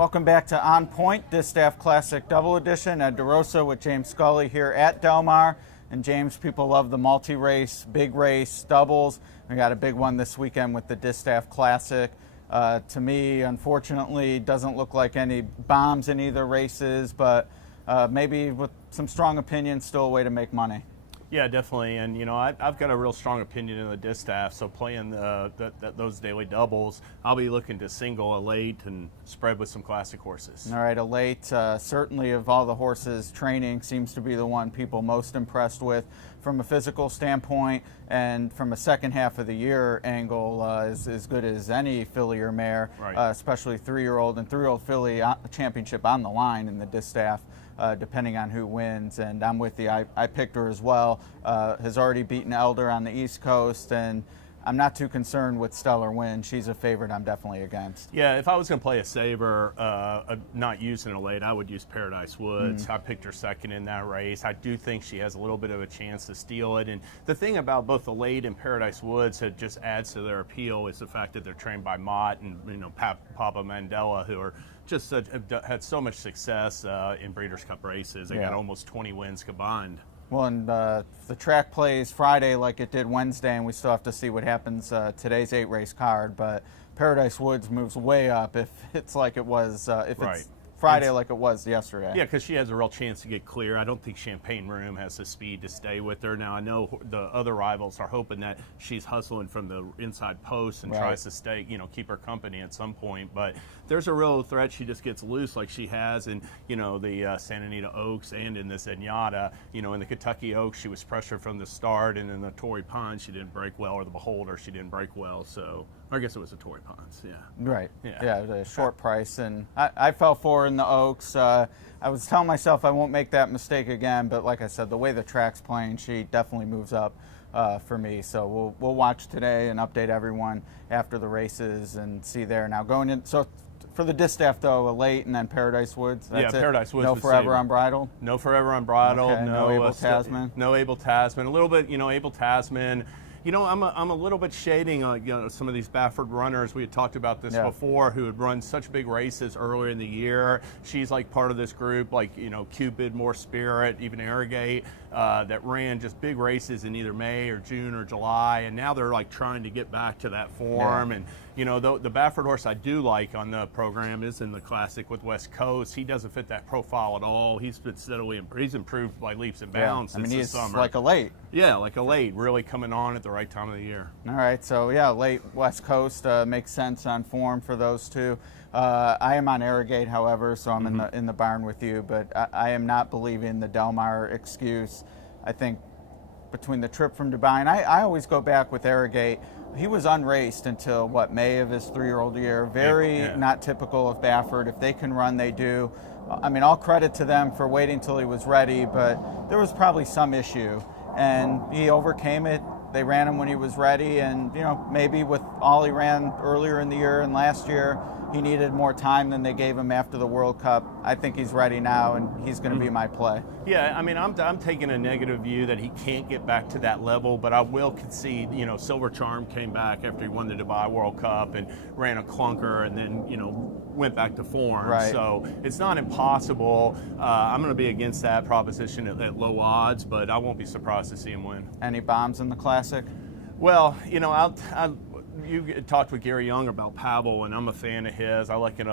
Welcome back to On Point, Distaff-Classic Double Edition at DeRosa with James Scully here at Del Mar. And James, people love the multi-race, big race, doubles. We got a big one this weekend with the Distaff-Classic. To me, unfortunately, doesn't look like any bombs in either races, but maybe with some strong opinions, still a way to make money. Yeah, definitely. And, you know, I've got a real strong opinion in the distaff, so playing those daily doubles, I'll be looking to single a late and spread with some classic horses. All right, a late, certainly of all the horses, training seems to be the one people most impressed with from a physical standpoint, and from a second half of the year angle is as good as any filly or mare, right. Especially three-year-old and three-year-old filly championship on the line in the distaff. Depending on who wins, and I'm with you. I picked her as well. Has already beaten Elder on the East Coast, and I'm not too concerned with Stellar Win. She's a favorite I'm definitely against. Yeah, if I was going to play a saver, not using a late, I would use Paradise Woods. I picked her second in that race. I do think she has a little bit of a chance to steal it. And the thing about both the late and Paradise Woods that just adds to their appeal is the fact that they're trained by Mott and Papa Mandela, who are just had so much success in Breeders' Cup races. They got almost 20 wins combined. Well, and if the track plays Friday like it did Wednesday, and we still have to see what happens today's 8-race card, but Paradise Woods moves way up if it's like it was, it's Friday like it was yesterday. Yeah, because she has a real chance to get clear. I don't think Champagne Room has the speed to stay with her. Now, I know the other rivals are hoping that she's hustling from the inside post and tries to stay, keep her company at some point. But there's a real threat she just gets loose like she has in, the Santa Anita Oaks and in this Zenyatta. In the Kentucky Oaks, she was pressured from the start, and in the Torrey Pines, she didn't break well, or the Beholder, she didn't break well. So I guess it was the Torrey Pines, Right. Yeah, the short price. And I fell for her in the Oaks. I was telling myself I won't make that mistake again, but like I said, the way the track's playing, she definitely moves up for me. So we'll watch today and update everyone after the races and see there. Now going in, so for the distaff though, a late and then Paradise Woods. That's it. Paradise Woods. No Forever Unbridled. No Forever Unbridled. Okay, no Abel Tasman. No Abel Tasman. A little bit, Abel Tasman. I'm a little bit shading some of these Baffert runners. We had talked about this before, who had run such big races earlier in the year. She's like part of this group, like Cupid, More Spirit, even Arrogate, that ran just big races in either May or June or July, and now they're like trying to get back to that form. And the Baffert horse I do like on the program is in the Classic with West Coast. He doesn't fit that profile at all. He's been steadily he's improved by leaps and bounds since the summer. Like a late. Yeah, like a late, really coming on at the right time of the year. All right, so late West Coast makes sense on form for those two. I am on Arrogate, however, so I'm in the barn with you, but I am not believing the Del Mar excuse. I think between the trip from Dubai, and I always go back with Arrogate. He was unraced until, May of his 3-year-old year. Very not typical of Baffert. If they can run, they do. I mean, all credit to them for waiting till he was ready, but there was probably some issue, and he overcame it. They ran him when he was ready, and maybe with all he ran earlier in the year and last year, he needed more time than they gave him after the World Cup. I think he's ready now, and he's going to be my play. Yeah, I mean, I'm taking a negative view that he can't get back to that level, but I will concede, Silver Charm came back after he won the Dubai World Cup and ran a clunker and then, went back to form. Right. So it's not impossible. I'm going to be against that proposition at low odds, but I won't be surprised to see him win. Any bombs in the Classic? Well, you talked with Gary Young about Pavel, and I'm a fan of his. I like an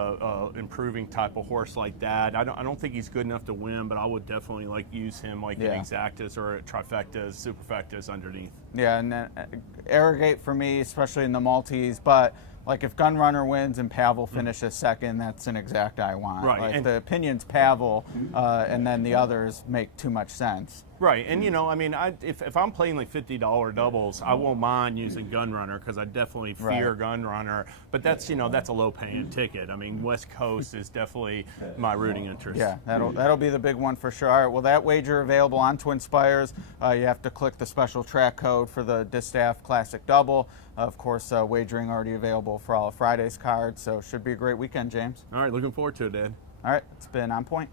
improving type of horse like that. I don't think he's good enough to win, but I would definitely use him in exactas or trifectas, superfectas underneath. Yeah, and Arrogate for me, especially in the multis, but if Gunrunner wins and Pavel finishes second, that's an exact I want. Right. And the opinion's Pavel, and then the others make too much sense. Right, and if I'm playing $50 doubles, I won't mind using Gunrunner because I definitely fear Gunrunner. But that's that's a low-paying ticket. I mean, West Coast is definitely my rooting interest. Yeah, that'll be the big one for sure. All right, well, that wager available on Twin Spires. You have to click the special track code for the Distaff-Classic Double. Of course, wagering already available for all of Friday's cards. So should be a great weekend, James. All right, looking forward to it, Ed. All right, it's been On Point.